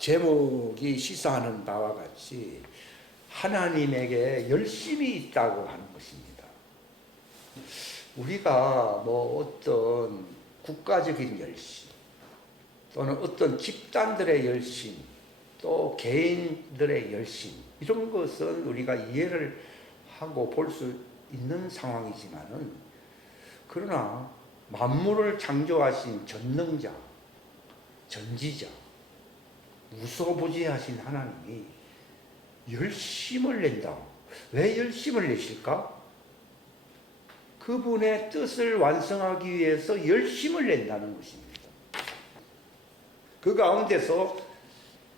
제목이 시사하는 바와 같이 하나님에게 열심이 있다고 하는 것입니다. 우리가 뭐 어떤 국가적인 열심, 또는 어떤 집단들의 열심, 또 개인들의 열심, 이런 것은 우리가 이해를 하고 볼 수 있는 상황이지만은, 그러나 만물을 창조하신 전능자, 전지자, 무소부지하신 하나님이 열심을 낸다. 왜 열심을 내실까? 그분의 뜻을 완성하기 위해서 열심을 낸다는 것입니다. 그 가운데서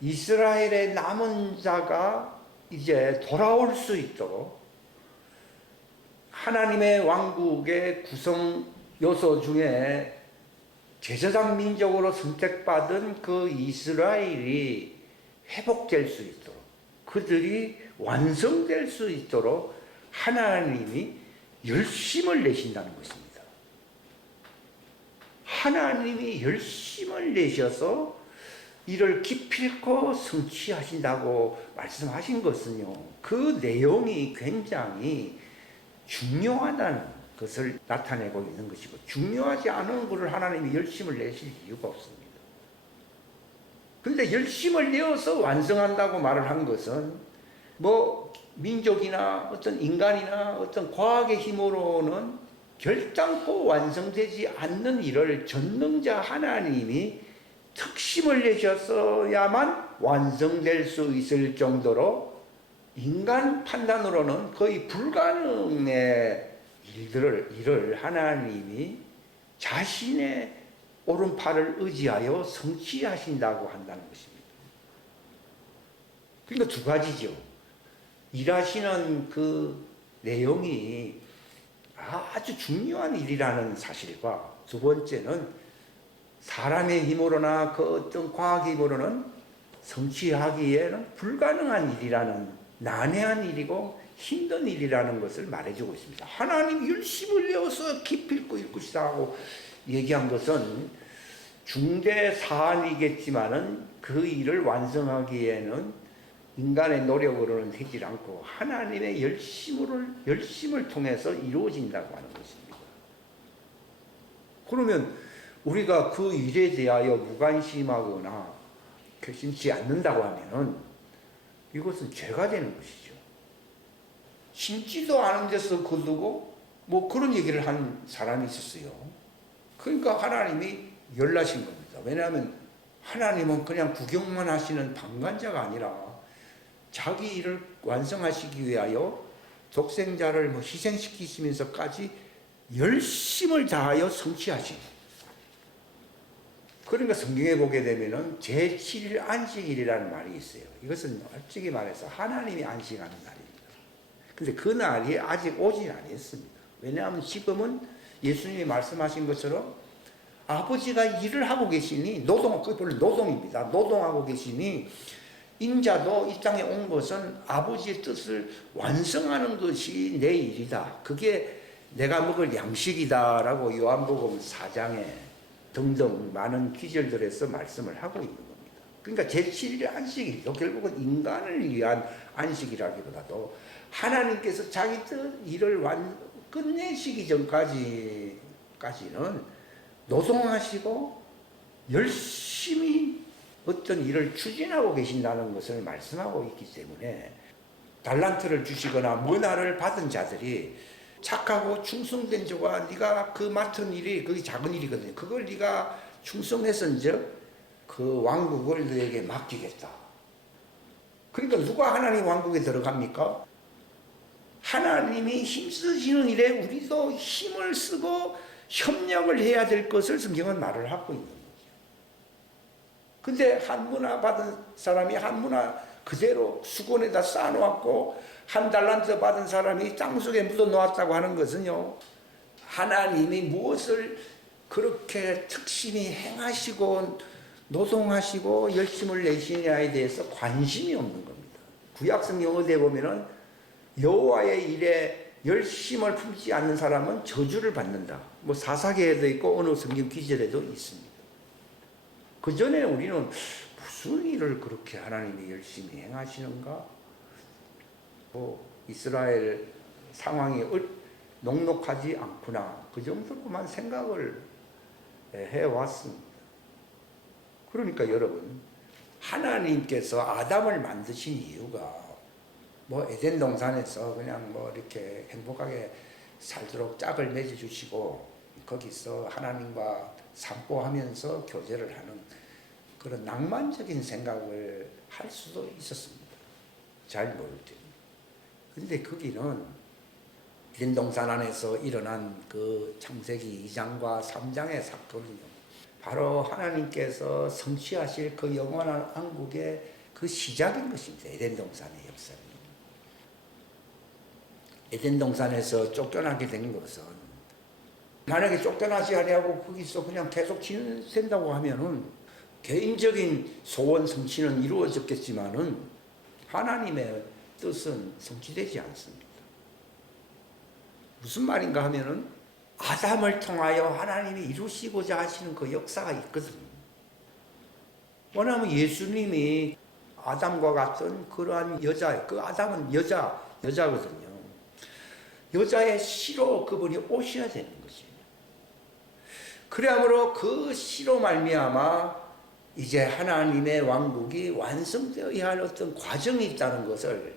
이스라엘의 남은 자가 이제 돌아올 수 있도록 하나님의 왕국의 구성 요소 중에 제사장 민족으로 선택받은 그 이스라엘이 회복될 수 있도록, 그들이 완성될 수 있도록 하나님이 열심을 내신다는 것입니다. 하나님이 열심을 내셔서 이를 기필코 성취하신다고 말씀하신 것은요, 그 내용이 굉장히 중요하다는 것을 나타내고 있는 것이고, 중요하지 않은 것을 하나님이 열심을 내실 이유가 없습니다. 그런데 열심을 내어서 완성한다고 말을 한 것은 뭐 민족이나 어떤 인간이나 어떤 과학의 힘으로는 결단코 완성되지 않는 일을 전능자 하나님이 특심을 내셔서야만 완성될 수 있을 정도로 인간 판단으로는 거의 불가능의 일을 하나님이 자신의 오른팔을 의지하여 성취하신다고 한다는 것입니다. 그러니까 두 가지죠. 일하시는 그 내용이 아주 중요한 일이라는 사실과, 두 번째는 사람의 힘으로나 그 어떤 과학의 힘으로는 성취하기에는 불가능한 일이라는, 난해한 일이고 힘든 일이라는 것을 말해주고 있습니다. 하나님 열심을 내어서 기필코 이룰 것이다 하고 얘기한 것은 중대 사안이겠지만은 그 일을 완성하기에는 인간의 노력으로는 되지 않고 하나님의 열심을 통해서 이루어진다고 하는 것입니다. 그러면 우리가 그 일에 대하여 무관심하거나 결심치 않는다고 하면은 이것은 죄가 되는 것이죠. 심지도 않은 데서 거두고 뭐 그런 얘기를 한 사람이 있었어요. 그러니까 하나님이 열나신 겁니다. 왜냐하면 하나님은 그냥 구경만 하시는 방관자가 아니라 자기 일을 완성하시기 위하여 독생자를 뭐 희생시키시면서까지 열심을 다하여 성취하시고, 그러니까 성경에 보게 되면은 제7일 안식일이라는 말이 있어요. 이것은 솔직히 말해서 하나님이 안식하는 날입니다. 근데 그 날이 아직 오진 않았습니다. 왜냐하면 지금은 예수님이 말씀하신 것처럼 아버지가 일을 하고 계시니, 그게 노동입니다. 노동하고 계시니 인자도 이 땅에 온 것은 아버지의 뜻을 완성하는 것이 내 일이다. 그게 내가 먹을 양식이다라고 요한복음 4장에 등등 많은 기절들에서 말씀을 하고 있는 겁니다. 그러니까 제7일 안식일도 결국은 인간을 위한 안식이라기보다도 하나님께서 자기 뜻 일을 끝내시기 전까지는 노동하시고 열심히 어떤 일을 추진하고 계신다는 것을 말씀하고 있기 때문에, 달란트를 주시거나 문화를 받은 자들이 착하고 충성된 자가 네가 그 맡은 일이 그게 작은 일이거든요. 그걸 네가 충성했은즉 그 왕국을 너에게 맡기겠다. 그러니까 누가 하나님 왕국에 들어갑니까? 하나님이 힘쓰시는 일에 우리도 힘을 쓰고 협력을 해야 될 것을 성경은 말을 하고 있는 거죠. 근데 한 문화 받은 사람이 한 문화 그대로 수건에다 쌓아놓았고 한 달란트 받은 사람이 땅속에 묻어놓았다고 하는 것은요, 하나님이 무엇을 그렇게 특심히 행하시고 노동하시고 열심을 내시냐에 대해서 관심이 없는 겁니다. 구약성 영어대에 보면은 여호와의 일에 열심을 품지 않는 사람은 저주를 받는다. 뭐 사사기에도 있고 어느 성경 기절에도 있습니다. 그 전에 우리는 무슨 일을 그렇게 하나님이 열심히 행하시는가? 이스라엘 상황이 녹록하지 않구나. 그 정도로만 생각을 해왔습니다. 그러니까 여러분, 하나님께서 아담을 만드신 이유가 에덴 동산에서 그냥 이렇게 행복하게 살도록 짝을 맺어주시고 거기서 하나님과 산보하면서 교제를 하는 그런 낭만적인 생각을 할 수도 있었습니다. 잘 모를 때. 근데 거기는 에덴 동산 안에서 일어난 그 창세기 2장과 3장의 사건은요, 바로 하나님께서 성취하실 그 영원한 왕국의 그 시작인 것입니다. 에덴 동산의 역사는. 에덴 동산에서 쫓겨나게 된 것은, 만약에 쫓겨나지 아니하고 거기서 그냥 계속 지낸다고 하면은 개인적인 소원 성취는 이루어졌겠지만은 하나님의 뜻은 성취되지 않습니다. 무슨 말인가 하면은 아담을 통하여 하나님이 이루시고자 하시는 그 역사가 있거든요. 왜냐하면 예수님이 아담과 같은 그러한 여자, 그 아담은 여자거든요. 여자의 씨로 그분이 오셔야 되는 것입니다. 그러므로 그 씨로 말미암아 이제 하나님의 왕국이 완성되어야 할 어떤 과정이 있다는 것을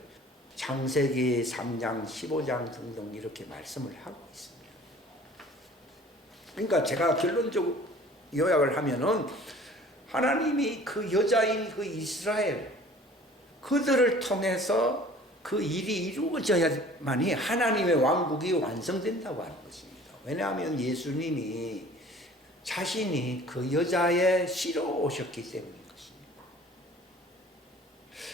창세기 3장, 15장 등등 이렇게 말씀을 하고 있습니다. 그러니까 제가 결론적으로 요약을 하면은 하나님이 그 여자인 그 이스라엘 그들을 통해서 그 일이 이루어져야만이 하나님의 왕국이 완성된다고 하는 것입니다. 왜냐하면 예수님이 자신이 그 여자의 씨로 오셨기 때문인 것입니다.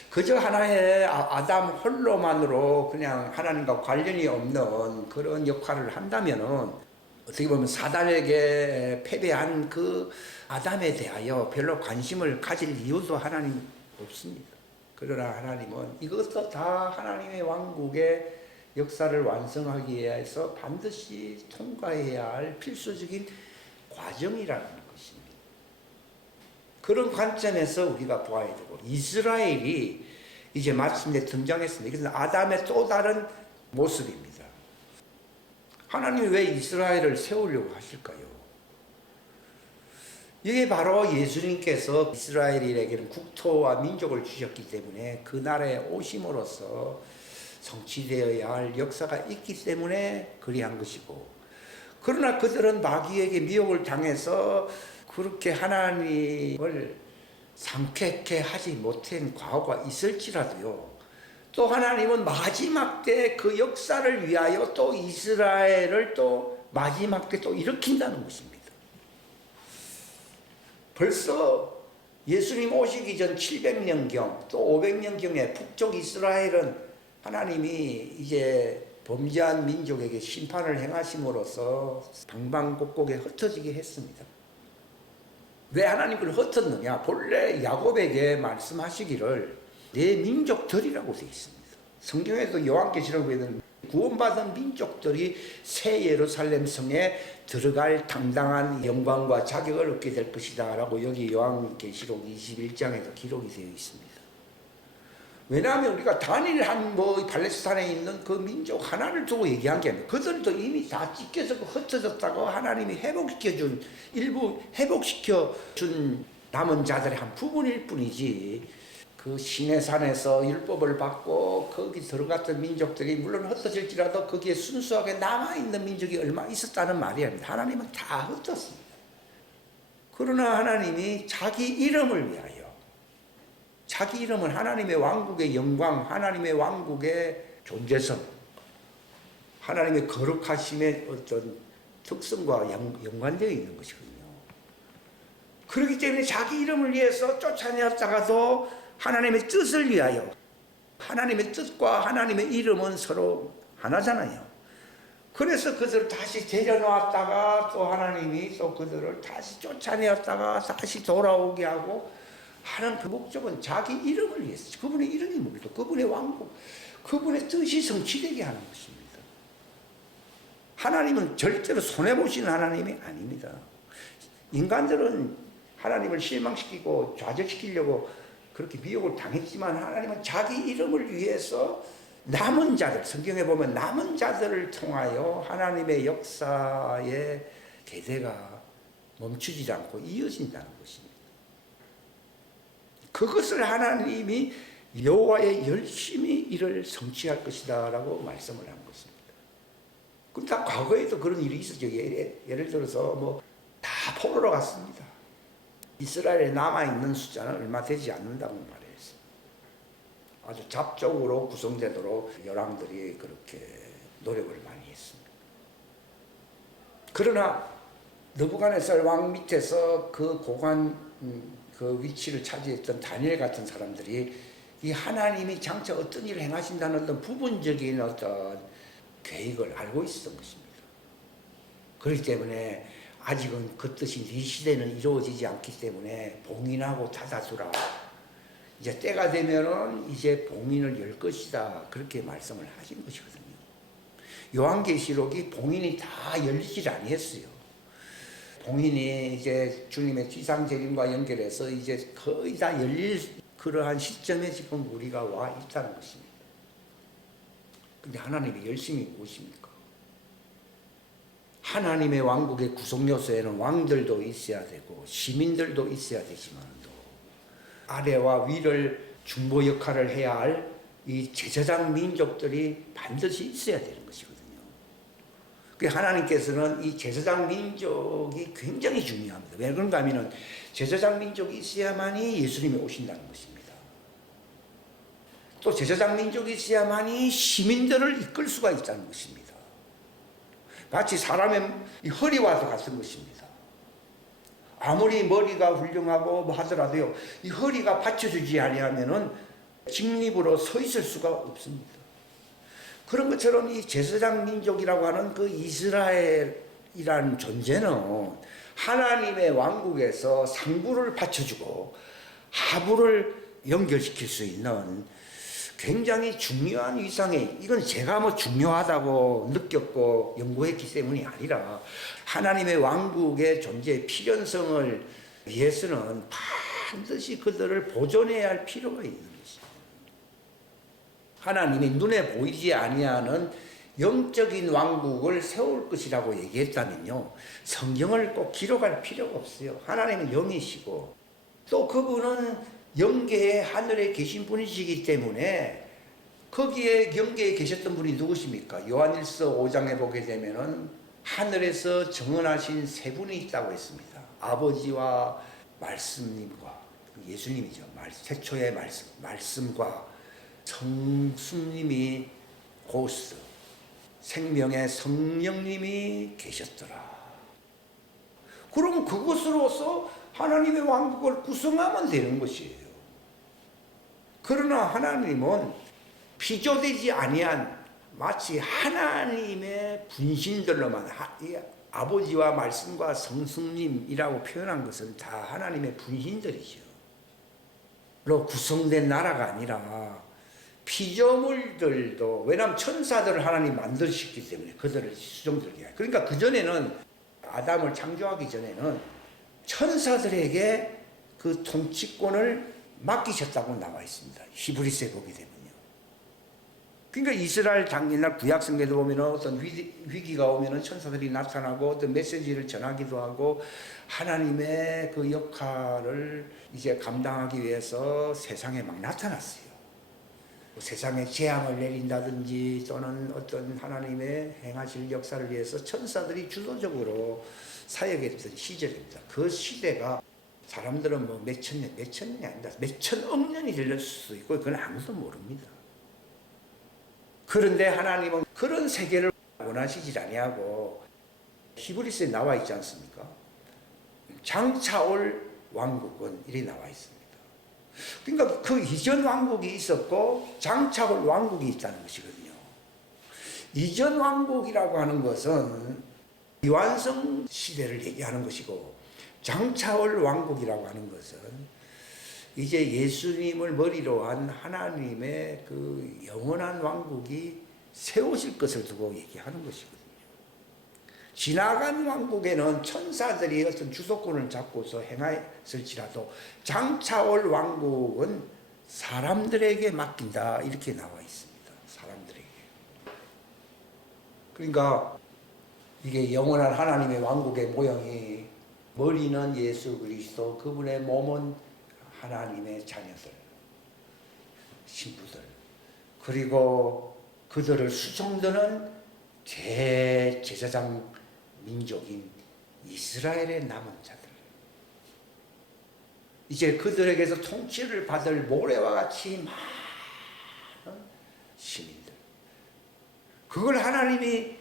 그저 하나의 아담 홀로만으로 그냥 하나님과 관련이 없는 그런 역할을 한다면은 어떻게 보면 사단에게 패배한 그 아담에 대하여 별로 관심을 가질 이유도 하나님 없습니다. 그러나 하나님은 이것도 다 하나님의 왕국의 역사를 완성하기 위해서 반드시 통과해야 할 필수적인 과정이라는 것입니다. 그런 관점에서 우리가 보아야 되고, 이스라엘이 이제 마침내 등장했습니다. 이것은 아담의 또 다른 모습입니다. 하나님이 왜 이스라엘을 세우려고 하실까요? 이게 바로 예수님께서 이스라엘에게는 국토와 민족을 주셨기 때문에 그 나라에 오심으로써 성취되어야 할 역사가 있기 때문에 그리한 것이고, 그러나 그들은 마귀에게 미혹을 당해서 그렇게 하나님을 상쾌케 하지 못한 과거가 있을지라도요, 또 하나님은 마지막 때 그 역사를 위하여 또 이스라엘을 또 마지막 때 또 일으킨다는 것입니다. 벌써 예수님 오시기 전 700년경 또 500년경에 북쪽 이스라엘은 하나님이 이제 범죄한 민족에게 심판을 행하심으로써 방방곡곡에 흩어지게 했습니다. 왜 하나님 그걸 흩었느냐? 본래 야곱에게 말씀하시기를 내 민족들이라고 되어 있습니다. 성경에도 요한계시록에는 구원받은 민족들이 새 예루살렘 성에 들어갈 당당한 영광과 자격을 얻게 될 것이다 라고 여기 요한계시록 21장에도 기록이 되어 있습니다. 왜냐하면 우리가 단일한 팔레스타인에 있는 그 민족 하나를 두고 얘기한 게 아니에요. 그들도 이미 다 찢겨서 흩어졌다고 하나님이 일부 회복시켜준 남은 자들의 한 부분일 뿐이지, 그 시내산에서 율법을 받고 거기 들어갔던 민족들이 물론 흩어질지라도 거기에 순수하게 남아있는 민족이 얼마 있었다는 말이 아닙니다. 하나님은 다 흩었습니다. 그러나 하나님이 자기 이름을 위하여, 자기 이름은 하나님의 왕국의 영광, 하나님의 왕국의 존재성, 하나님의 거룩하심의 어떤 특성과 연관되어 있는 것이거든요. 그렇기 때문에 자기 이름을 위해서 쫓아내었다가도 하나님의 뜻을 위하여, 하나님의 뜻과 하나님의 이름은 서로 하나잖아요. 그래서 그들을 다시 데려놓았다가 또 하나님이 또 그들을 다시 쫓아내었다가 다시 돌아오게 하고 하는 그 목적은 자기 이름을 위해서, 그분의 이름이 뭡니까? 그분의 왕국, 그분의 뜻이 성취되게 하는 것입니다. 하나님은 절대로 손해보시는 하나님이 아닙니다. 인간들은 하나님을 실망시키고 좌절시키려고 그렇게 미혹을 당했지만 하나님은 자기 이름을 위해서 남은 자들, 성경에 보면 남은 자들을 통하여 하나님의 역사의 계대가 멈추지 않고 이어진다는 것입니다. 그것을 하나님이 여호와의 열심히 이를 성취할 것이다 라고 말씀을 한 것입니다. 그럼 다 과거에도 그런 일이 있었죠. 예를 들어서 뭐 다 포로로 갔습니다. 이스라엘에 남아있는 숫자는 얼마 되지 않는다고 말했어요. 아주 잡적으로 구성되도록 열왕들이 그렇게 노력을 많이 했습니다. 그러나 느부갓네살 왕 밑에서 그 고관 그 위치를 차지했던 다니엘 같은 사람들이 이 하나님이 장차 어떤 일을 행하신다는 어떤 부분적인 어떤 계획을 알고 있었던 것입니다. 그렇기 때문에 아직은 그 뜻이 이 시대는 이루어지지 않기 때문에 봉인하고 닫아두라. 이제 때가 되면은 이제 봉인을 열 것이다. 그렇게 말씀을 하신 것이거든요. 요한계시록이 봉인이 다 열리질 아니했어요. 봉인이 이제 주님의 지상재림과 연결해서 이제 거의 다 열릴 그러한 시점에 지금 우리가 와 있다는 것입니다. 근데 하나님이 열심히 무엇입니까? 하나님의 왕국의 구성 요소에는 왕들도 있어야 되고 시민들도 있어야 되지만도 아래와 위를 중보 역할을 해야 할 이 제사장 민족들이 반드시 있어야 되는 것이거든요. 그 하나님께서는 이 제사장 민족이 굉장히 중요합니다. 왜 그런가 하면은 제사장 민족이 있어야만이 예수님이 오신다는 것입니다. 또 제사장 민족이 있어야만이 시민들을 이끌 수가 있다는 것입니다. 마치 사람의 허리와도 같은 것입니다. 아무리 머리가 훌륭하고 뭐 하더라도요, 이 허리가 받쳐주지 아니하면은 직립으로 서 있을 수가 없습니다. 그런 것처럼 이 제사장 민족이라고 하는 그 이스라엘이라는 존재는 하나님의 왕국에서 상부를 받쳐주고 하부를 연결시킬 수 있는 굉장히 중요한 위상에, 이건 제가 뭐 중요하다고 느꼈고 연구했기 때문이 아니라 하나님의 왕국의 존재의 필연성을 위해서는 반드시 그들을 보존해야 할 필요가 있는 것입니다. 하나님이 눈에 보이지 아니하는 영적인 왕국을 세울 것이라고 얘기했다면요, 성경을 꼭 기록할 필요가 없어요. 하나님은 영이시고 또 그분은 영계의 하늘에 계신 분이시기 때문에 거기에 영계에 계셨던 분이 누구십니까? 요한일서 5장에 보게 되면은 하늘에서 정언하신 세 분이 있다고 했습니다. 아버지와 말씀님과 예수님이죠. 태초의 말씀과 성수님이 고스, 생명의 성령님이 계셨더라. 그럼 그것으로서 하나님의 왕국을 구성하면 되는 것이에요. 그러나 하나님은 비교되지 아니한 마치 하나님의 분신들로만 아버지와 말씀과 성령님이라고 표현한 것은 다 하나님의 분신들이죠. 로 구성된 나라가 아니라 피조물들도, 왜냐하면 천사들을 하나님 만드셨기 때문에 그들을 수종들게 해요. 그러니까 그전에는 아담을 창조하기 전에는 천사들에게 그 통치권을 맡기셨다고 나와 있습니다. 히브리서에 보게 되면요. 그러니까 이스라엘 당일날 구약성경에도 보면 어떤 위기가 오면 천사들이 나타나고 어떤 메시지를 전하기도 하고 하나님의 그 역할을 이제 감당하기 위해서 세상에 막 나타났어요. 세상에 재앙을 내린다든지 또는 어떤 하나님의 행하실 역사를 위해서 천사들이 주도적으로 사역했던 시절입니다. 그 시대가 사람들은 뭐 몇천 년이 아니다, 몇천억 년이 들렸을 수도 있고 그건 아무도 모릅니다. 그런데 하나님은 그런 세계를 원하시지 아니하고 히브리서에 나와 있지 않습니까? 장차 올 왕국은 이리 나와 있습니다. 그러니까 그 이전 왕국이 있었고 장차 올 왕국이 있다는 것이거든요. 이전 왕국이라고 하는 것은 미완성 시대를 얘기하는 것이고 장차 올 왕국이라고 하는 것은 이제 예수님을 머리로 한 하나님의 그 영원한 왕국이 세우실 것을 두고 얘기하는 것이거든요. 지나간 왕국에는 천사들이 어떤 주도권을 잡고서 행하였을지라도 장차 올 왕국은 사람들에게 맡긴다 이렇게 나와 있습니다. 사람들에게. 그러니까 이게 영원한 하나님의 왕국의 모형이 머리는 예수 그리스도, 그분의 몸은 하나님의 자녀들, 신부들, 그리고 그들을 수종드는 제사장 민족인 이스라엘의 남은 자들. 이제 그들에게서 통치를 받을 모래와 같이 많은 시민들. 그걸 하나님이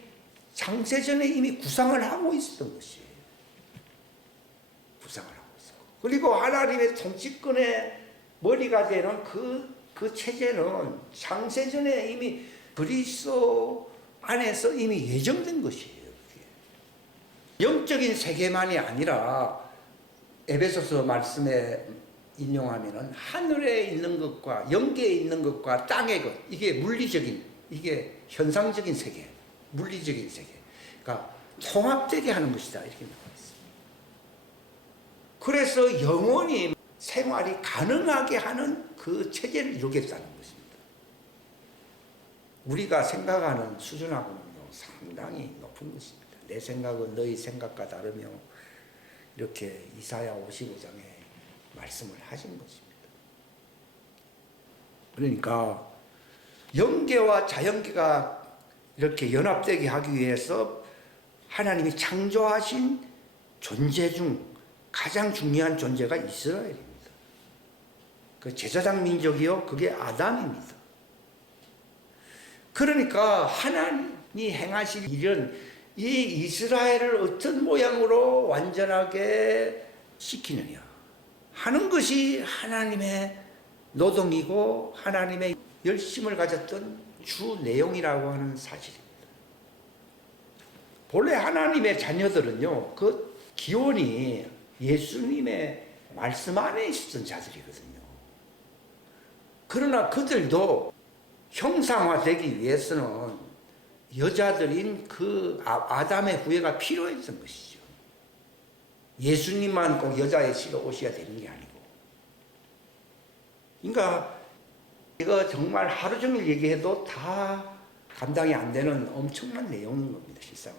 창세전에 이미 구상을 하고 있었던 것이에요. 구상을 하고 있었고. 그리고 하나님의 통치권의 머리가 되는 그 체제는 창세전에 이미 그리스도 안에서 이미 예정된 것이에요. 영적인 세계만이 아니라 에베소서 말씀에 인용하면은 하늘에 있는 것과 영계에 있는 것과 땅의 것, 이게 물리적인, 이게 현상적인 세계, 물리적인 세계, 그러니까 통합되게 하는 것이다 이렇게 나와 있습니다. 그래서 영원히 생활이 가능하게 하는 그 체제를 이루겠다는 것입니다. 우리가 생각하는 수준하고는요 상당히 높은 것입니다. 내 생각은 너희 생각과 다르며 이렇게 이사야 55장에 말씀을 하신 것입니다. 그러니까 영계와 자연계가 이렇게 연합되게 하기 위해서 하나님이 창조하신 존재 중 가장 중요한 존재가 이스라엘입니다. 그 제사장 민족이요, 그게 아담입니다. 그러니까 하나님이 행하실 일은 이 이스라엘을 어떤 모양으로 완전하게 시키느냐 하는 것이 하나님의 노동이고 하나님의 열심을 가졌던 주 내용이라고 하는 사실입니다. 본래 하나님의 자녀들은요, 그 기원이 예수님의 말씀 안에 있었던 자들이거든요. 그러나 그들도 형상화되기 위해서는 여자들인 그 아담의 후예가 필요했던 것이죠. 예수님만 꼭 여자의 씨가 오셔야 되는 게 아니고. 그러니까 이거 정말 하루 종일 얘기해도 다 감당이 안 되는 엄청난 내용인 겁니다. 실상은.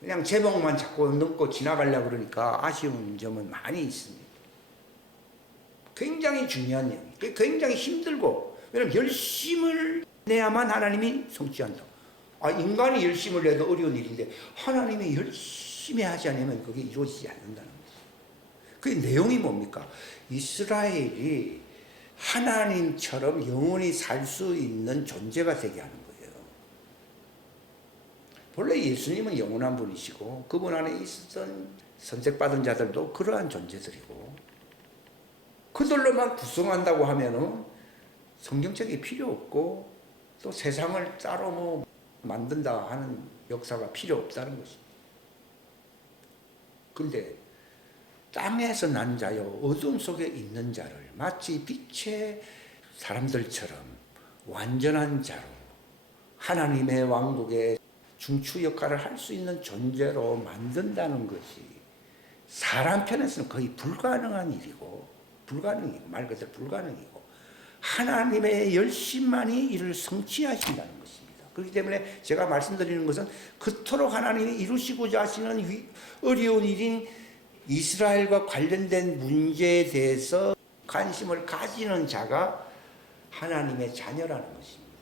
그냥 제목만 자꾸 넘고 지나가려고 그러니까 아쉬운 점은 많이 있습니다. 굉장히 중요한 내용이에요. 굉장히 힘들고, 왜냐하면 열심을 내야만 하나님이 성취한다. 인간이 열심을 내도 어려운 일인데 하나님이 열심히 하지 않으면 그게 이루어지지 않는다는 거죠. 그 내용이 뭡니까? 이스라엘이 하나님처럼 영원히 살 수 있는 존재가 되게 하는 거예요. 본래 예수님은 영원한 분이시고 그분 안에 있었던 선택받은 자들도 그러한 존재들이고, 그들로만 구성한다고 하면은 성경책이 필요 없고 또 세상을 따로 뭐 만든다 하는 역사가 필요 없다는 것입니다. 그런데 땅에서 난 자요, 어둠 속에 있는 자를 마치 빛의 사람들처럼 완전한 자로 하나님의 왕국의 중추 역할을 할 수 있는 존재로 만든다는 것이 사람 편에서는 거의 불가능한 일이고, 말 그대로 불가능이고, 하나님의 열심만이 이를 성취하신다는 것입니다. 그렇기 때문에 제가 말씀드리는 것은 그토록 하나님이 이루시고자 하시는 어려운 일인 이스라엘과 관련된 문제에 대해서 관심을 가지는 자가 하나님의 자녀라는 것입니다.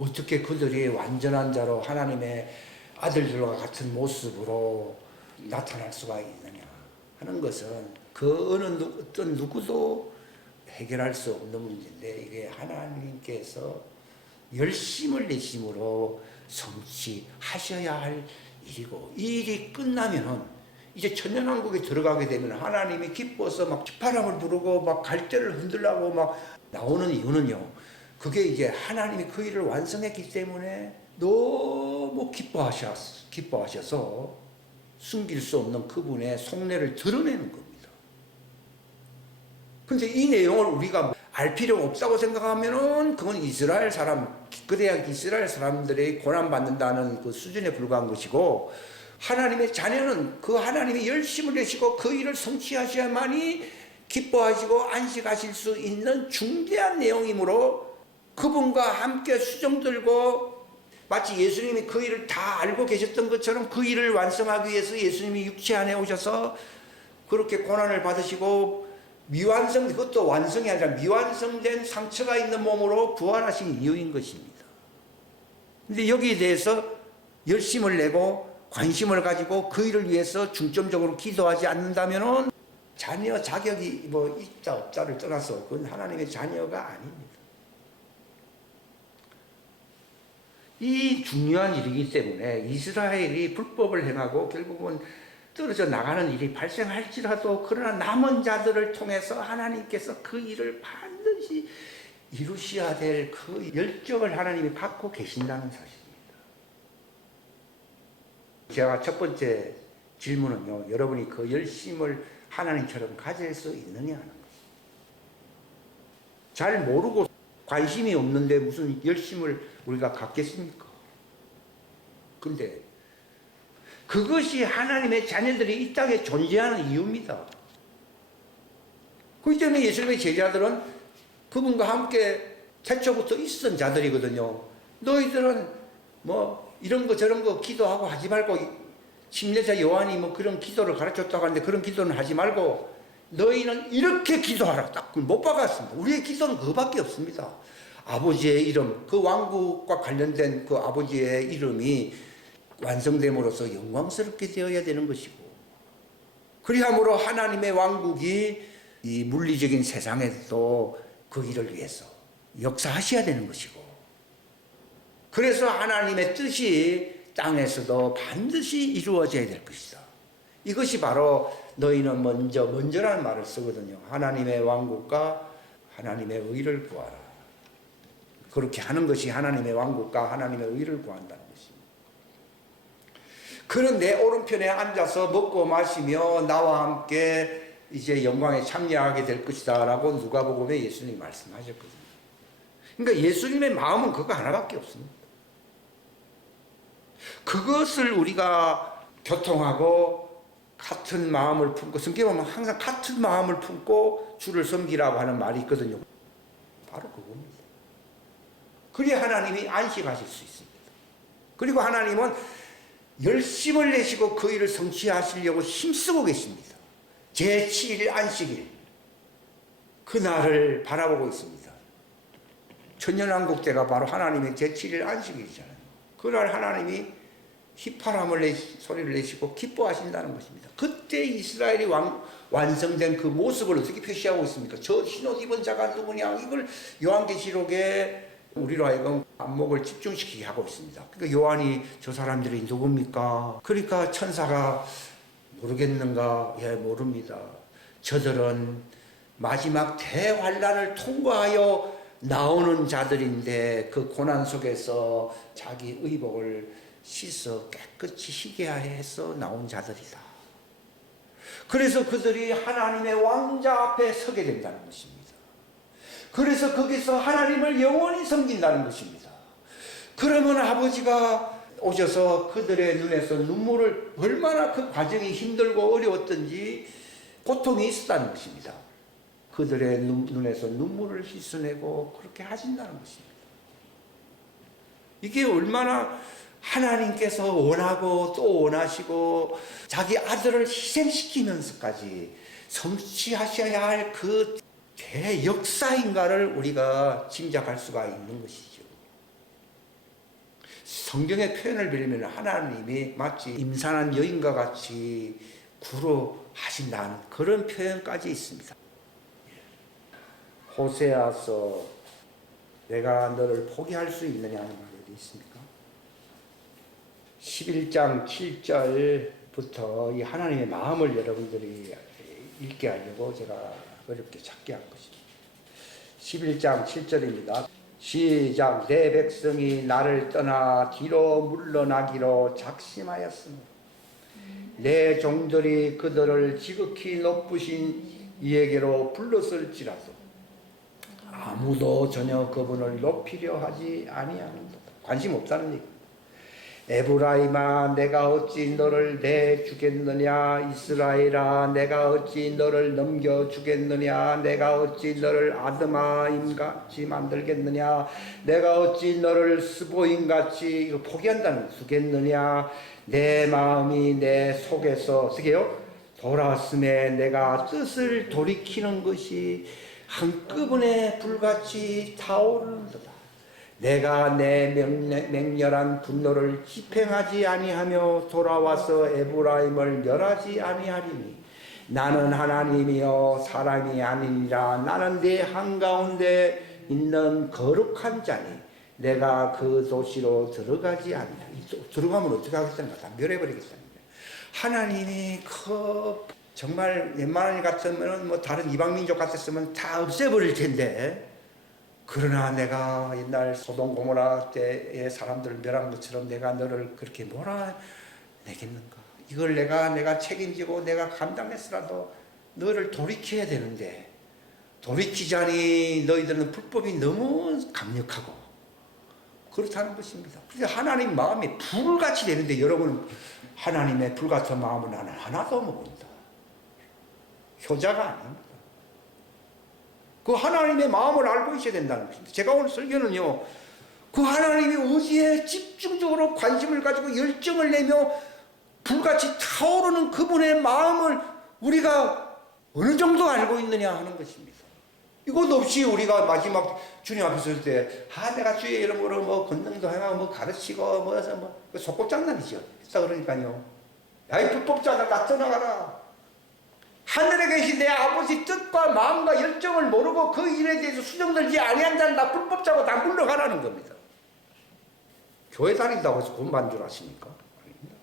어떻게 그들이 완전한 자로 하나님의 아들들과 같은 모습으로 나타날 수가 있느냐 하는 것은 그 어떤 누구도 해결할 수 없는 문제인데, 이게 하나님께서 열심을 내심으로 성취하셔야 할 일이고, 이 일이 끝나면은 이제 천년왕국에 들어가게 되면 하나님이 기뻐서 막 휘파람을 부르고 막 갈대를 흔들라고 막 나오는 이유는요, 그게 이제 하나님이 그 일을 완성했기 때문에 너무 기뻐하셔서 숨길 수 없는 그분의 속내를 드러내는 겁니다. 근데 이 내용을 우리가 알 필요 없다고 생각하면은 그건 이스라엘 사람, 그래야 이스라엘 사람들이 고난받는다는 그 수준에 불과한 것이고, 하나님의 자녀는 그 하나님이 열심을 내시고 그 일을 성취하셔야만이 기뻐하시고 안식하실 수 있는 중대한 내용이므로, 그분과 함께 수종 들고 마치 예수님이 그 일을 다 알고 계셨던 것처럼 그 일을 완성하기 위해서 예수님이 육체 안에 오셔서 그렇게 고난을 받으시고 미완성, 그것도 완성이 아니라 미완성된 상처가 있는 몸으로 부활하신 이유인 것입니다. 근데 여기에 대해서 열심을 내고 관심을 가지고 그 일을 위해서 중점적으로 기도하지 않는다면은 자녀 자격이 뭐 있다 없다를 떠나서 그건 하나님의 자녀가 아닙니다. 이 중요한 일이기 때문에 이스라엘이 불법을 행하고 결국은 떨어져 나가는 일이 발생할지라도, 그러나 남은 자들을 통해서 하나님께서 그 일을 반드시 이루셔야 될 그 열정을 하나님이 갖고 계신다는 사실입니다. 제가 첫 번째 질문은요, 여러분이 그 열심을 하나님처럼 가질 수 있느냐 하는 거예요. 잘 모르고 관심이 없는데 무슨 열심을 우리가 갖겠습니까? 근데 그것이 하나님의 자녀들이 이 땅에 존재하는 이유입니다. 그렇기 때문에 예수님의 제자들은 그분과 함께 태초부터 있었던 자들이거든요. 너희들은 뭐 이런 거 저런 거 기도하고 하지 말고, 침례자 요한이 뭐 그런 기도를 가르쳤다고 하는데 그런 기도는 하지 말고 너희는 이렇게 기도하라, 딱 못 박았습니다. 우리의 기도는 그거밖에 없습니다. 아버지의 이름, 그 왕국과 관련된 그 아버지의 이름이 완성됨으로써 영광스럽게 되어야 되는 것이고, 그리함으로 하나님의 왕국이 이 물리적인 세상에도 그 일을 위해서 역사하셔야 되는 것이고, 그래서 하나님의 뜻이 땅에서도 반드시 이루어져야 될 것이다. 이것이 바로 너희는 먼저라는 말을 쓰거든요. 하나님의 왕국과 하나님의 의를 구하라. 그렇게 하는 것이 하나님의 왕국과 하나님의 의를 구한다는 것입니다. 그는 내 오른편에 앉아서 먹고 마시며 나와 함께 이제 영광에 참여하게 될 것이다 라고 누가복음에 예수님이 말씀하셨거든요. 그러니까 예수님의 마음은 그거 하나밖에 없습니다. 그것을 우리가 교통하고 같은 마음을 품고, 성경에 보면 항상 같은 마음을 품고 주를 섬기라고 하는 말이 있거든요. 바로 그겁니다. 그래야 하나님이 안식하실 수 있습니다. 그리고 하나님은 열심을 내시고 그 일을 성취하시려고 힘쓰고 계십니다. 제7일 안식일, 그날을 바라보고 있습니다. 천년왕국 때가 바로 하나님의 제7일 안식일이잖아요. 그날 하나님이 휘파람을 소리를 내시고 기뻐하신다는 것입니다. 그때 이스라엘이 완성된 그 모습을 어떻게 표시하고 있습니까? 저 흰옷 입은 자가 누구냐? 이걸 요한계시록에 우리로 하여금 안목을 집중시키게 하고 있습니다. 그러니까 요한이 저 사람들이 누굽니까? 그러니까 천사가 모르겠는가? 예, 모릅니다. 저들은 마지막 대환란을 통과하여 나오는 자들인데 그 고난 속에서 자기 의복을 씻어 깨끗이 희게 해서 나온 자들이다. 그래서 그들이 하나님의 왕자 앞에 서게 된다는 것입니다. 그래서 거기서 하나님을 영원히 섬긴다는 것입니다. 그러면 아버지가 오셔서 그들의 눈에서 눈물을, 얼마나 그 과정이 힘들고 어려웠던지 고통이 있었다는 것입니다. 그들의 눈에서 눈물을 씻어내고 그렇게 하신다는 것입니다. 이게 얼마나 하나님께서 원하고 또 원하시고 자기 아들을 희생시키면서까지 성취하셔야 할 그 대역사인가를 우리가 짐작할 수가 있는 것이죠. 성경의 표현을 빌리면 하나님이 마치 임산한 여인과 같이 구로하신다는 그런 표현까지 있습니다. 호세아서 내가 너를 포기할 수 있느냐는 말이 어디 있습니까? 11장 7절부터 이 하나님의 마음을 여러분들이 읽게 하려고 제가 어렵게 찾게 한 것입니다. 11장 7절입니다. 시작. 내 백성이 나를 떠나 뒤로 물러나기로 작심하였으므로 내 종들이 그들을 지극히 높으신 이에게로 불렀을지라도. 아무도 전혀 그분을 높이려 하지 아니하는도다. 관심 없다는 얘기. 에브라임아 내가 어찌 너를 내주겠느냐. 이스라엘아 내가 어찌 너를 넘겨주겠느냐. 내가 어찌 너를 아드마임같이 만들겠느냐. 내가 어찌 너를 스보임같이 이거 포기한다는 주겠느냐. 내 마음이 내 속에서 어떻게 해요? 돌았음에 내가 뜻을 돌이키는 것이 한꺼번에 불같이 타오르는도다. 내가 내 맹렬한 분노를 집행하지 아니하며 돌아와서 에브라임을 멸하지 아니하리니 나는 하나님이여 사람이 아니니라. 나는 내 한가운데 있는 거룩한 자니 내가 그 도시로 들어가지 아니하리. 들어가면 어떻게 하겠다는 거다. 멸해버리겠다는 거야. 하나님이 정말 웬만한 일 같으면 뭐 다른 이방민족 같았으면 다 없애버릴 텐데, 그러나 내가 옛날 소돔 고모라 때의 사람들을 멸한 것처럼 내가 너를 그렇게 몰아내겠는가. 이걸 내가 책임지고 내가 감당했으라도 너를 돌이켜야 되는데 돌이키자니 너희들은 불법이 너무 강력하고 그렇다는 것입니다. 그래서 하나님 마음이 불같이 되는데 여러분, 하나님의 불같은 마음은 나는 하나도 모른다. 효자가 아닙니다. 그 하나님의 마음을 알고 있어야 된다는 것입니다. 제가 오늘 설교는요, 그 하나님이 어디에 집중적으로 관심을 가지고 열정을 내며 불같이 타오르는 그분의 마음을 우리가 어느 정도 알고 있느냐 하는 것입니다. 이것 없이 우리가 마지막 주님 앞에 설 때, 내가 주의 이름으로 뭐 권능도 행하고 뭐 가르치고 속꿉장난이죠. 그래서 그러니까요, 야, 이 불법자가 다 떠나가라. 하늘에 계신 내 아버지 뜻과 마음과 열정을 모르고 그 일에 대해서 수정들지 아니한 자는 다 불법자고 다 물러가라는 겁니다. 교회 다닌다고 해서 돈 받는 줄 아십니까? 아닙니다.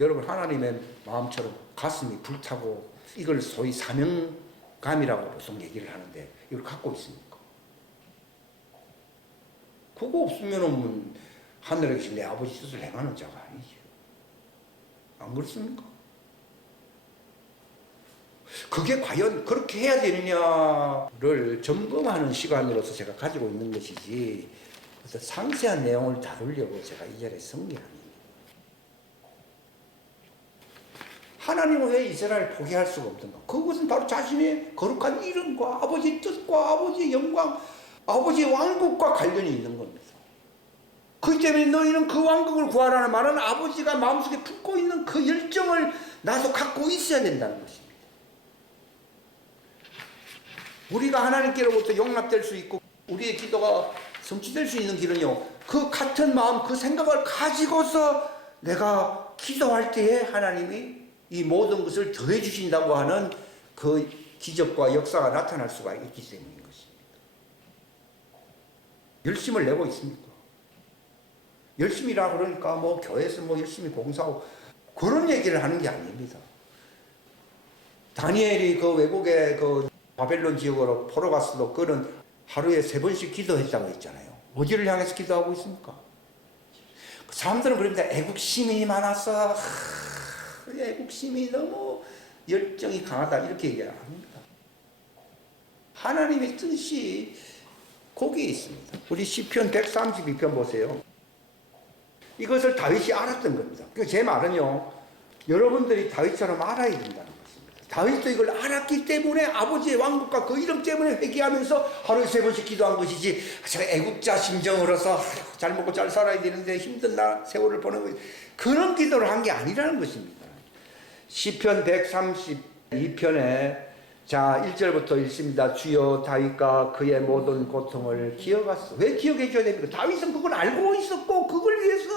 여러분, 하나님의 마음처럼 가슴이 불타고 이걸 소위 사명감이라고 보통 얘기를 하는데 이걸 갖고 있습니까? 그거 없으면 하늘에 계신 내 아버지 뜻을 행하는 자가 아니죠. 안 그렇습니까? 그게 과연 그렇게 해야 되느냐를 점검하는 시간으로서 제가 가지고 있는 것이지, 그래서 상세한 내용을 다루려고 제가 이 자리에 선 게 아닙니다. 하나님은 왜 이스라엘을 포기할 수가 없던가? 그것은 바로 자신의 거룩한 이름과 아버지 뜻과 아버지의 영광, 아버지의 왕국과 관련이 있는 겁니다. 그렇기 때문에 너희는 그 왕국을 구하라는 말은 아버지가 마음속에 품고 있는 그 열정을 나도 갖고 있어야 된다는 것입니다. 우리가 하나님께로부터 용납될 수 있고 우리의 기도가 성취될 수 있는 길은요, 그 같은 마음, 그 생각을 가지고서 내가 기도할 때에 하나님이 이 모든 것을 더해 주신다고 하는 그 기적과 역사가 나타날 수가 있기 때문인 것입니다. 열심을 내고 있습니까? 열심이라 그러니까 뭐 교회에서 뭐 열심히 봉사하고 그런 얘기를 하는 게 아닙니다. 다니엘이 그 외국에 그 바벨론 지역으로 포로 갔어도 그는 하루에 3번씩 기도했다고 했잖아요. 어디를 향해서 기도하고 있습니까? 사람들은 그럽니다. 애국심이 많아서 애국심이 너무 열정이 강하다 이렇게 얘기를 합니다. 하나님의 뜻이 거기에 있습니다. 우리 시편 132편 보세요. 이것을 다윗이 알았던 겁니다. 제 말은요, 여러분들이 다윗처럼 알아야 된다는 것입니다. 다윗도 이걸 알았기 때문에 아버지의 왕국과 그 이름 때문에 회개하면서 하루에 3번씩 기도한 것이지, 제가 애국자 심정으로서 잘 먹고 잘 살아야 되는데 힘든 세월을 보내고 그런 기도를 한 게 아니라는 것입니다. 시편 132편에 자 1절부터 읽습니다. 주여 다윗과 그의 모든 고통을 기억하소서. 왜 기억해 줘야 됩니까? 다윗은 그걸 알고 있었고 그걸 위해서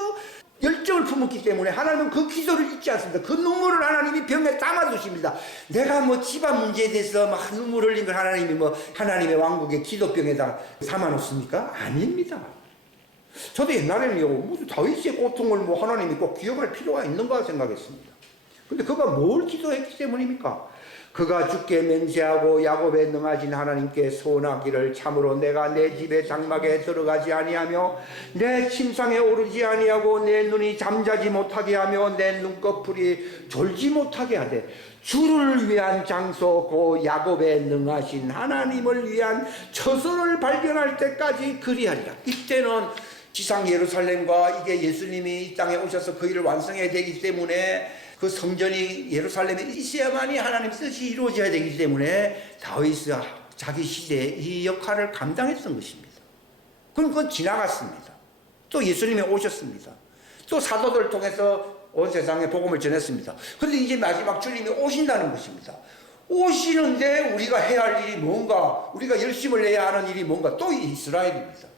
열정을 품었기 때문에 하나님은 그 기도를 잊지 않습니다. 그 눈물을 하나님이 병에 담아두십니다. 내가 뭐 집안 문제에 대해서 막 눈물 흘린 걸 하나님이 뭐 하나님의 왕국의 기도병에다 삼아놓습니까? 아닙니다. 저도 옛날에는요, 무슨 다윗의 고통을 뭐 하나님이 꼭 기억할 필요가 있는가 생각했습니다. 근데 그가 뭘 기도했기 때문입니까? 그가 주께 맹세하고 야곱에 능하신 하나님께 소원하기를 참으로 내가 내 집의 장막에 들어가지 아니하며 내 침상에 오르지 아니하고 내 눈이 잠자지 못하게 하며 내 눈꺼풀이 졸지 못하게 하되 주를 위한 장소 고 야곱에 능하신 하나님을 위한 처소를 발견할 때까지 그리하리라. 이때는 지상 예루살렘과 이게 예수님이 이 땅에 오셔서 그 일을 완성해야 되기 때문에 그 성전이 예루살렘에 있어야만이 하나님 뜻이 이루어져야 되기 때문에 다윗이 자기 시대에 이 역할을 감당했던 것입니다. 그건 지나갔습니다. 또 예수님이 오셨습니다. 또 사도들을 통해서 온 세상에 복음을 전했습니다. 그런데 이제 마지막 주님이 오신다는 것입니다. 오시는데 우리가 해야 할 일이 뭔가, 우리가 열심을 내야 하는 일이 뭔가, 또 이스라엘입니다.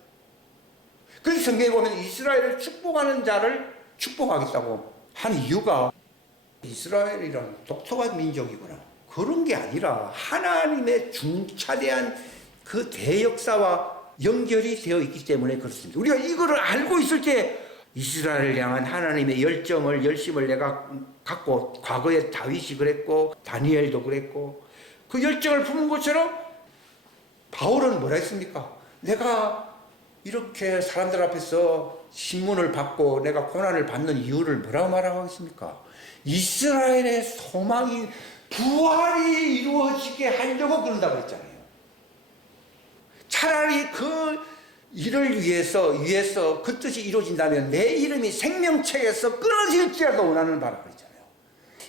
그래서 성경에 보면 이스라엘을 축복하는 자를 축복하겠다고 한 이유가 이스라엘이란 독특한 민족이구나, 그런 게 아니라 하나님의 중차대한 그 대역사와 연결이 되어 있기 때문에 그렇습니다. 우리가 이거를 알고 있을 때 이스라엘을 향한 하나님의 열정을, 열심을 내가 갖고, 과거에 다윗이 그랬고 다니엘도 그랬고 그 열정을 품은 것처럼 바울은 뭐라 했습니까? 내가 이렇게 사람들 앞에서 신문을 받고 내가 고난을 받는 이유를 뭐라고 말하고 있습니까? 이스라엘의 소망이, 부활이 이루어지게 하려고 그런다고 했잖아요. 차라리 그 일을 위해서 그 뜻이 이루어진다면 내 이름이 생명책에서 끊어질지라도 원하는 바라 그랬잖아요.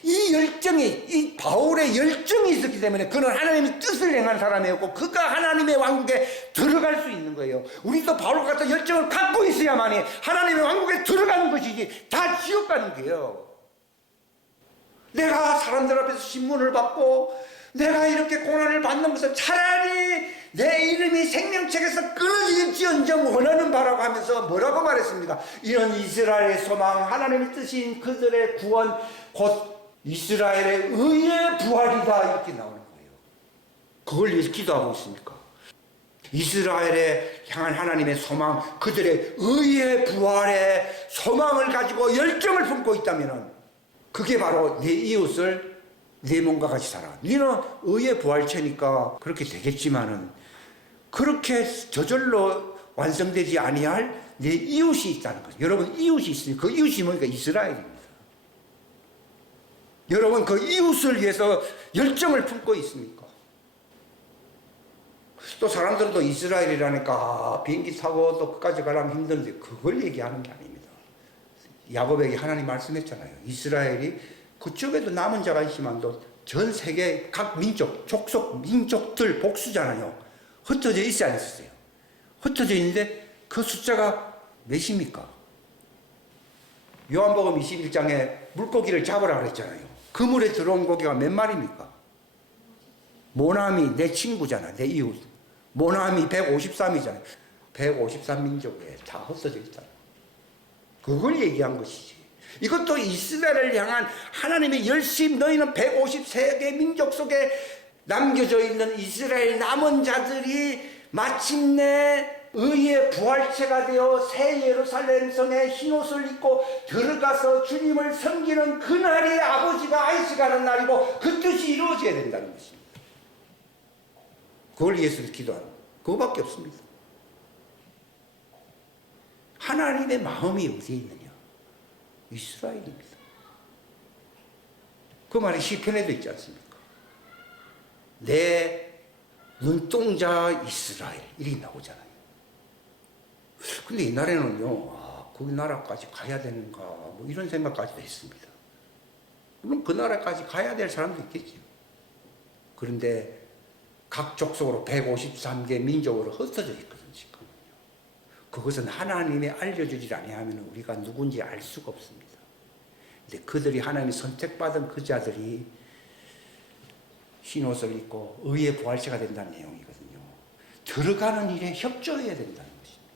이 열정이, 이 바울의 열정이 있었기 때문에 그는 하나님의 뜻을 행한 사람이었고 그가 하나님의 왕국에 들어갈 수 있는 거예요. 우리도 바울 같은 열정을 갖고 있어야만이 하나님의 왕국에 들어가는 것이지 다 지옥 가는 거예요. 내가 사람들 앞에서 신문을 받고 내가 이렇게 고난을 받는 것은 차라리 내 이름이 생명책에서 끊어질지언정 원하는 바라고 하면서 뭐라고 말했습니까? 이런 이스라엘의 소망, 하나님의 뜻인 그들의 구원, 곧 이스라엘의 의의 부활이다, 이렇게 나오는 거예요. 그걸 위해서 기도하고 있습니까? 이스라엘에 향한 하나님의 소망, 그들의 의의 부활의 소망을 가지고 열정을 품고 있다면 그게 바로 내 이웃을 내 몸과 같이 살아. 너는 의의 부활체니까 그렇게 되겠지만은 그렇게 저절로 완성되지 아니할 내 이웃이 있다는 거죠. 여러분, 이웃이 있으니 그 이웃이 뭡니까? 이스라엘입니다. 여러분, 그 이웃을 위해서 열정을 품고 있습니까? 또 사람들은 또 이스라엘이라니까 비행기 타고 또 끝까지 가려면 힘든데 그걸 얘기하는 게 아닙니다. 야곱에게 하나님 말씀했잖아요. 이스라엘이 그쪽에도 남은 자가 있지만도 전 세계 각 민족, 족속, 민족들 복수잖아요. 흩어져 있지 않았어요. 흩어져 있는데 그 숫자가 몇입니까? 요한복음 21장에 물고기를 잡으라 그랬잖아요. 그 물에 들어온 고기가 몇 마리입니까? 모나미 내 친구잖아, 내 이웃. 모나미 153이잖아요. 153민족에 다 흩어져 있잖아. 그걸 얘기한 것이지. 이것도 이스라엘을 향한 하나님의 열심, 너희는 153개 민족 속에 남겨져 있는 이스라엘 남은 자들이 마침내 의의 부활체가 되어 새 예루살렘 성에 흰옷을 입고 들어가서 주님을 섬기는 그날이 아버지가 안식하는 날이고 그 뜻이 이루어져야 된다는 것입니다. 그걸 위해서 기도하는 거예요. 그거밖에 없습니다. 하나님의 마음이 어디에 있느냐? 이스라엘입니다. 그 말이 시편에도 있지 않습니까? 내 눈동자 이스라엘 이렇게 나오잖아요. 근데 옛날에는요, 그 나라까지 가야 되는가 뭐 이런 생각까지도 했습니다. 물론 그 나라까지 가야 될 사람도 있겠죠. 그런데 각 족속으로 153개 민족으로 흩어져 있거든요. 그것은 하나님이 알려주지 아니하면 우리가 누군지 알 수가 없습니다. 근데 그들이 하나님이 선택받은 그 자들이 흰옷을 입고 의의 부활체가 된다는 내용이거든요. 들어가는 일에 협조해야 된다는 것입니다.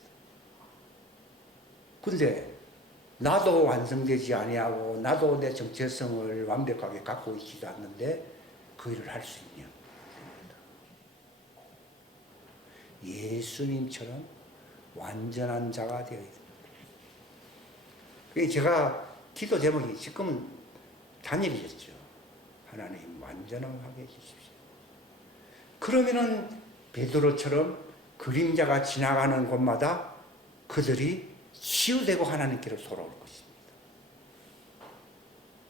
근데 나도 완성되지 아니하고 나도 내 정체성을 완벽하게 갖고 있지도 않는데 그 일을 할 수 있냐? 예수님처럼 완전한 자가 되어야 됩니다. 그게 제가 기도 제목이 지금은 단일이었죠. 하나님 완전하게 해주십시오. 그러면은 베드로처럼 그림자가 지나가는 곳마다 그들이 치유되고 하나님께로 돌아올 것입니다.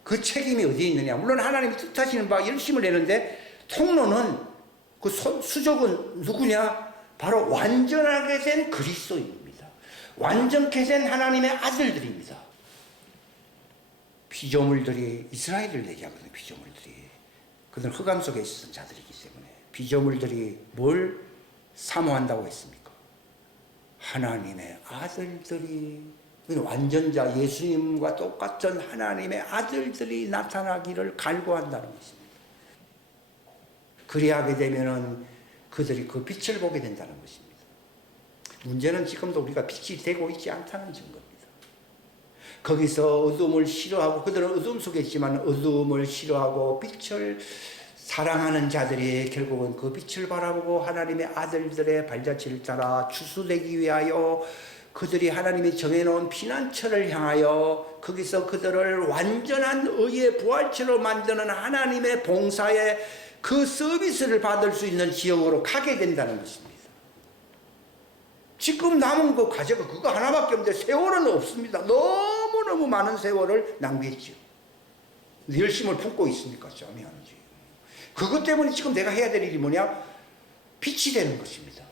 그 책임이 어디에 있느냐? 물론 하나님이 뜻하시는 바 열심을 내는데 통로는 그 수족은 누구냐? 바로 완전하게 된 그리스도인입니다. 완전케 된 하나님의 아들들입니다. 피조물들이 이스라엘을 얘기하거든요. 피조물들이. 그들은 흑암 속에 있었던 자들이기 때문에 피조물들이 뭘 사모한다고 했습니까? 하나님의 아들들이, 완전자 예수님과 똑같은 하나님의 아들들이 나타나기를 갈구한다는 것입니다. 그리하게 되면은 그들이 그 빛을 보게 된다는 것입니다. 문제는 지금도 우리가 빛이 되고 있지 않다는 증거입니다. 거기서 어둠을 싫어하고, 그들은 어둠 속에 있지만 어둠을 싫어하고 빛을 사랑하는 자들이 결국은 그 빛을 바라보고 하나님의 아들들의 발자취를 따라 추수되기 위하여 그들이 하나님이 정해놓은 피난처를 향하여 거기서 그들을 완전한 의의 부활체로 만드는 하나님의 봉사에 그 서비스를 받을 수 있는 지역으로 가게 된다는 것입니다. 지금 남은 그 과제가 그거 하나밖에 없는데 세월은 없습니다. 너무너무 많은 세월을 낭비했죠. 열심을 품고 있으니까 짬이 아니지. 그것 때문에 지금 내가 해야 될 일이 뭐냐? 빛이 되는 것입니다.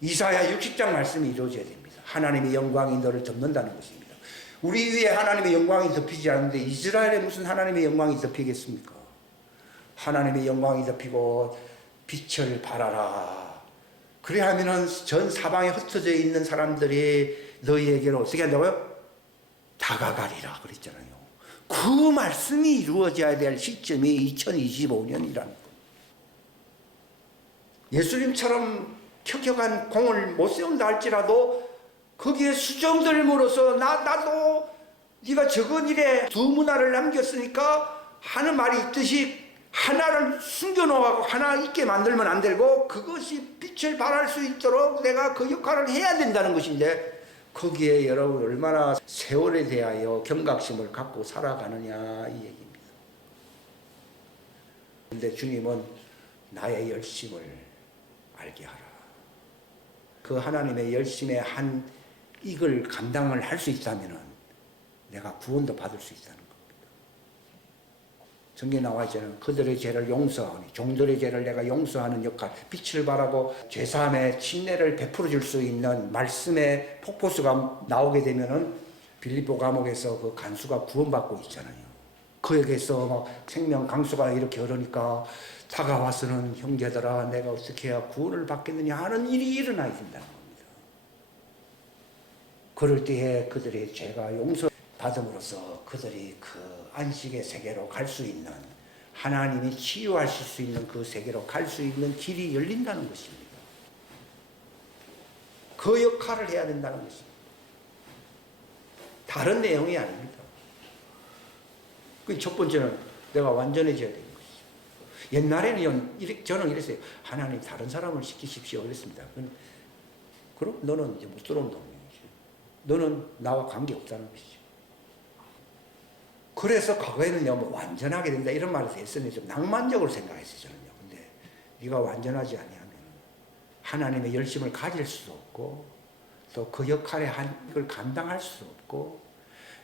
이사야 60장 말씀이 이루어져야 됩니다. 하나님의 영광이 너를 덮는다는 것입니다. 우리 위에 하나님의 영광이 덮이지 않는데 이스라엘에 무슨 하나님의 영광이 덮이겠습니까? 하나님의 영광이 덮이고 빛을 발하라. 그래야 하면은 전 사방에 흩어져 있는 사람들이 너희에게로 어떻게 한다고요? 다가가리라 그랬잖아요. 그 말씀이 이루어져야 될 시점이 2025년이라는 거예요. 예수님처럼 켜켜간 공을 못 세운다 할지라도 거기에 수정들므로써 나도 네가 적은 일에 두 문화를 남겼으니까 하는 말이 있듯이 하나를 숨겨놓고 하나 있게 만들면 안 되고 그것이 빛을 발할 수 있도록 내가 그 역할을 해야 된다는 것인데 거기에 여러분 얼마나 세월에 대하여 경각심을 갖고 살아가느냐 이 얘기입니다. 그런데 주님은 나의 열심을 알게 하라. 그 하나님의 열심의 한 이걸 감당을 할 수 있다면 내가 구원도 받을 수 있다는 겁니다. 성경에 나와 있잖아요. 그들의 죄를 용서하니 종들의 죄를 내가 용서하는 역할, 빛을 발하고 죄사함의 침례를 베풀어 줄 수 있는 말씀의 폭포수가 나오게 되면은 빌립보 감옥에서 그 간수가 구원받고 있잖아요. 그에게서 막 생명 강수가 이렇게 흐르니까 다가와서는 형제들아 내가 어떻게 해야 구원을 받겠느냐 하는 일이 일어나야 된다는 겁니다. 그럴 때에 그들의 죄가 용서받음으로써 그들이 그 안식의 세계로 갈 수 있는 하나님이 치유하실 수 있는 그 세계로 갈 수 있는 길이 열린다는 것입니다. 그 역할을 해야 된다는 것입니다. 다른 내용이 아닙니다. 그 첫 번째는 내가 완전해져야 되는 것이죠. 옛날에는 저는 이랬어요. 하나님 다른 사람을 시키십시오 그랬습니다. 그럼 너는 이제 못 들어온다는 거죠. 너는 나와 관계없다는 것이죠. 그래서 과거에는 뭐 완전하게 된다 이런 말을 했었는데 좀 낭만적으로 생각했어요 저는요. 근데 네가 완전하지 아니하면 하나님의 열심을 가질 수도 없고 또 그 역할의 이걸 감당할 수도 없고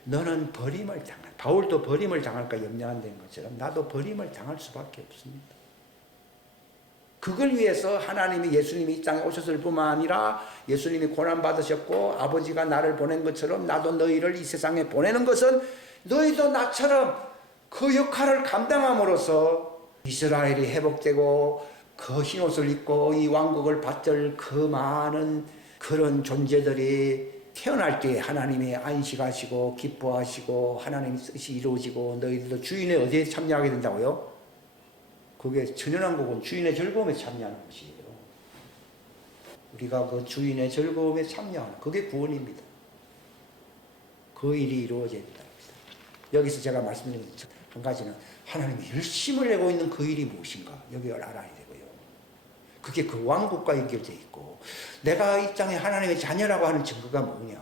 너는 버림을 당할 바울도 버림을 당할까 염려한다는 것처럼 나도 버림을 당할 수밖에 없습니다. 그걸 위해서 하나님이 예수님이 이 땅에 오셨을 뿐만 아니라 예수님이 고난받으셨고 아버지가 나를 보낸 것처럼 나도 너희를 이 세상에 보내는 것은 너희도 나처럼 그 역할을 감당함으로써 이스라엘이 회복되고 그 흰옷을 입고 이 왕국을 받들 그 많은 그런 존재들이 태어날 때 하나님이 안식하시고 기뻐하시고 하나님의 뜻이 이루어지고 너희들도 주인의 어디에 참여하게 된다고요? 그게 천연왕국은 주인의 즐거움에 참여하는 것이에요. 우리가 그 주인의 즐거움에 참여하는 그게 구원입니다. 그 일이 이루어져야 된다. 여기서 제가 말씀드린 한 가지는 하나님이 열심을 내고 있는 그 일이 무엇인가 여기를 알아야 되고요. 그게 그 왕국과 연결되어 있고 내가 이 땅에 하나님의 자녀라고 하는 증거가 뭐냐.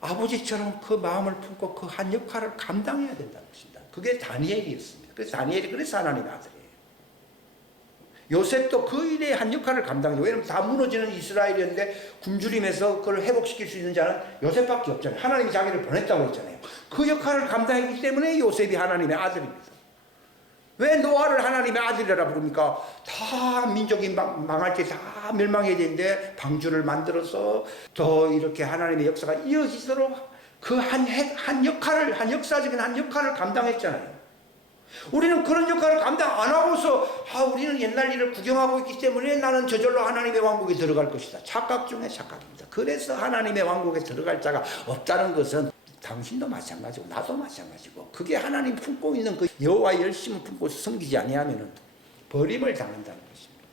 아버지처럼 그 마음을 품고 그 한 역할을 감당해야 된다는 것입니다. 그게 다니엘이었습니다. 그래서 다니엘이 그래서 하나님의 아들이에요. 요셉도 그 일의 한 역할을 감당해요. 왜냐하면 다 무너지는 이스라엘이었는데 굶주림에서 그걸 회복시킬 수 있는 자는 요셉밖에 없잖아요. 하나님이 자기를 보냈다고 했잖아요. 그 역할을 감당했기 때문에 요셉이 하나님의 아들입니다. 왜 노아를 하나님의 아들이라 부릅니까? 다 민족이 망할 때 다 멸망해야 되는데 방주를 만들어서 더 이렇게 하나님의 역사가 이어지도록 그 한 역사적인 한 역할을 감당했잖아요. 우리는 그런 역할을 감당 안 하고서 우리는 옛날 일을 구경하고 있기 때문에 나는 저절로 하나님의 왕국에 들어갈 것이다. 착각 중에 착각입니다. 그래서 하나님의 왕국에 들어갈 자가 없다는 것은 당신도 마찬가지고 나도 마찬가지고 그게 하나님 품고 있는 그 여호와의 열심을 품고 섬기지 아니하면은 버림을 당한다는 것입니다.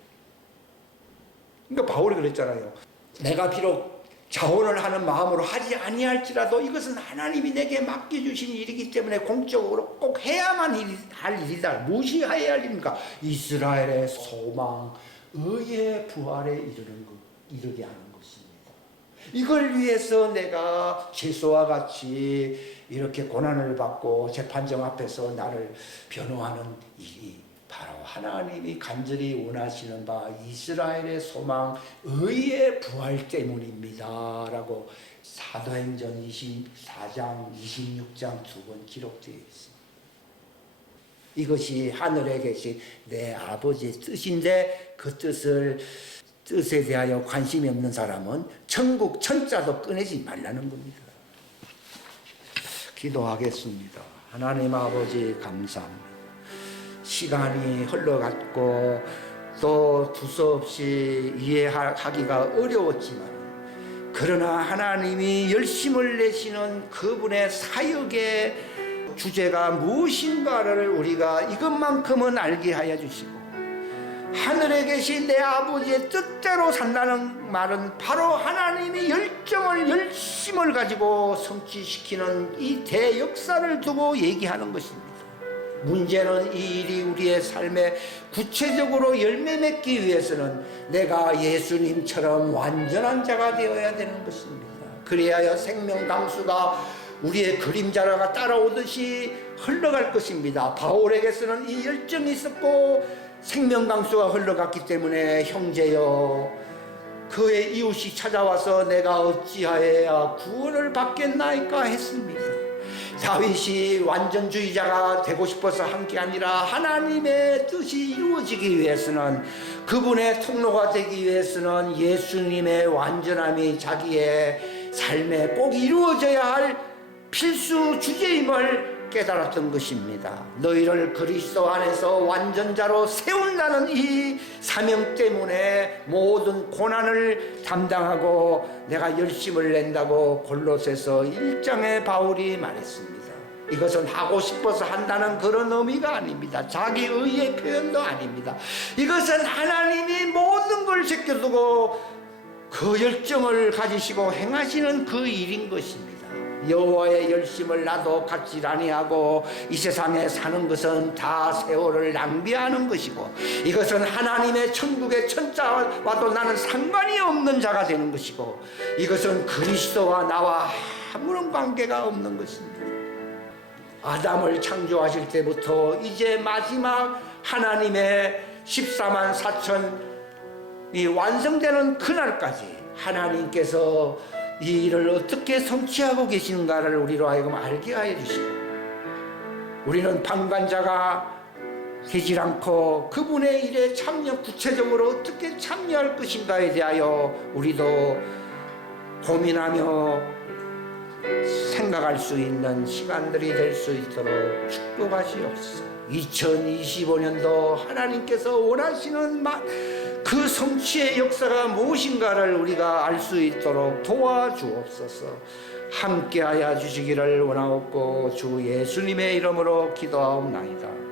그러니까 바울이 그랬잖아요. 내가 비록 자원을 하는 마음으로 하지 아니할지라도 이것은 하나님이 내게 맡겨주신 일이기 때문에 공적으로 꼭 해야만 할 일이다. 무엇이 해야 할 일입니까? 이스라엘의 소망, 의의 부활에 이르게 하는 것입니다. 이걸 위해서 내가 죄수와 같이 이렇게 고난을 받고 재판정 앞에서 나를 변호하는 일이 바로 하나님이 간절히 원하시는 바 이스라엘의 소망, 의의 부활 때문입니다. 라고 사도행전 24장, 26장 두 번 기록되어 있습니다. 이것이 하늘에 계신 내 아버지의 뜻인데 그 뜻에 대하여 관심이 없는 사람은 천국 천자도 꺼내지 말라는 겁니다. 기도하겠습니다. 하나님 아버지 감사합니다. 시간이 흘러갔고 또 두서없이 이해하기가 어려웠지만 그러나 하나님이 열심을 내시는 그분의 사역의 주제가 무엇인가를 우리가 이것만큼은 알게 하여 주시고 하늘에 계신 내 아버지의 뜻대로 산다는 말은 바로 하나님이 열심을 가지고 성취시키는 이 대역사를 두고 얘기하는 것입니다. 문제는 이 일이 우리의 삶에 구체적으로 열매 맺기 위해서는 내가 예수님처럼 완전한 자가 되어야 되는 것입니다. 그래야 생명 강수가 우리의 그림자가 따라오듯이 흘러갈 것입니다. 바울에게서는 이 열정이 있었고 생명 강수가 흘러갔기 때문에 형제여 그의 이웃이 찾아와서 내가 어찌하여야 구원을 받겠나이까 했습니다. 다윗이 완전주의자가 되고 싶어서 한 게 아니라 하나님의 뜻이 이루어지기 위해서는 그분의 통로가 되기 위해서는 예수님의 완전함이 자기의 삶에 꼭 이루어져야 할 필수 주제임을 깨달았던 것입니다. 너희를 그리스도 안에서 완전자로 세운다는 이 사명 때문에 모든 고난을 담당하고 내가 열심을 낸다고 골로새서 1장에 바울이 말했습니다. 이것은 하고 싶어서 한다는 그런 의미가 아닙니다. 자기 의의 표현도 아닙니다. 이것은 하나님이 모든 걸 제껴두고 그 열정을 가지시고 행하시는 그 일인 것입니다. 여호와의 열심을 나도 갖지 아니하고 이 세상에 사는 것은 다 세월을 낭비하는 것이고 이것은 하나님의 천국의 천자와도 나는 상관이 없는 자가 되는 것이고 이것은 그리스도와 나와 아무런 관계가 없는 것입니다. 아담을 창조하실 때부터 이제 마지막 하나님의 14만 4천이 완성되는 그날까지 하나님께서 이 일을 어떻게 성취하고 계시는가를 우리로 하여금 알게 하여 주시고 우리는 방관자가 되지 않고 그분의 일에 구체적으로 어떻게 참여할 것인가에 대하여 우리도 고민하며 생각할 수 있는 시간들이 될 수 있도록 축복하시옵소서. 2025년도 하나님께서 원하시는 그 성취의 역사가 무엇인가를 우리가 알 수 있도록 도와주옵소서. 함께하여 주시기를 원하옵고 주 예수님의 이름으로 기도하옵나이다.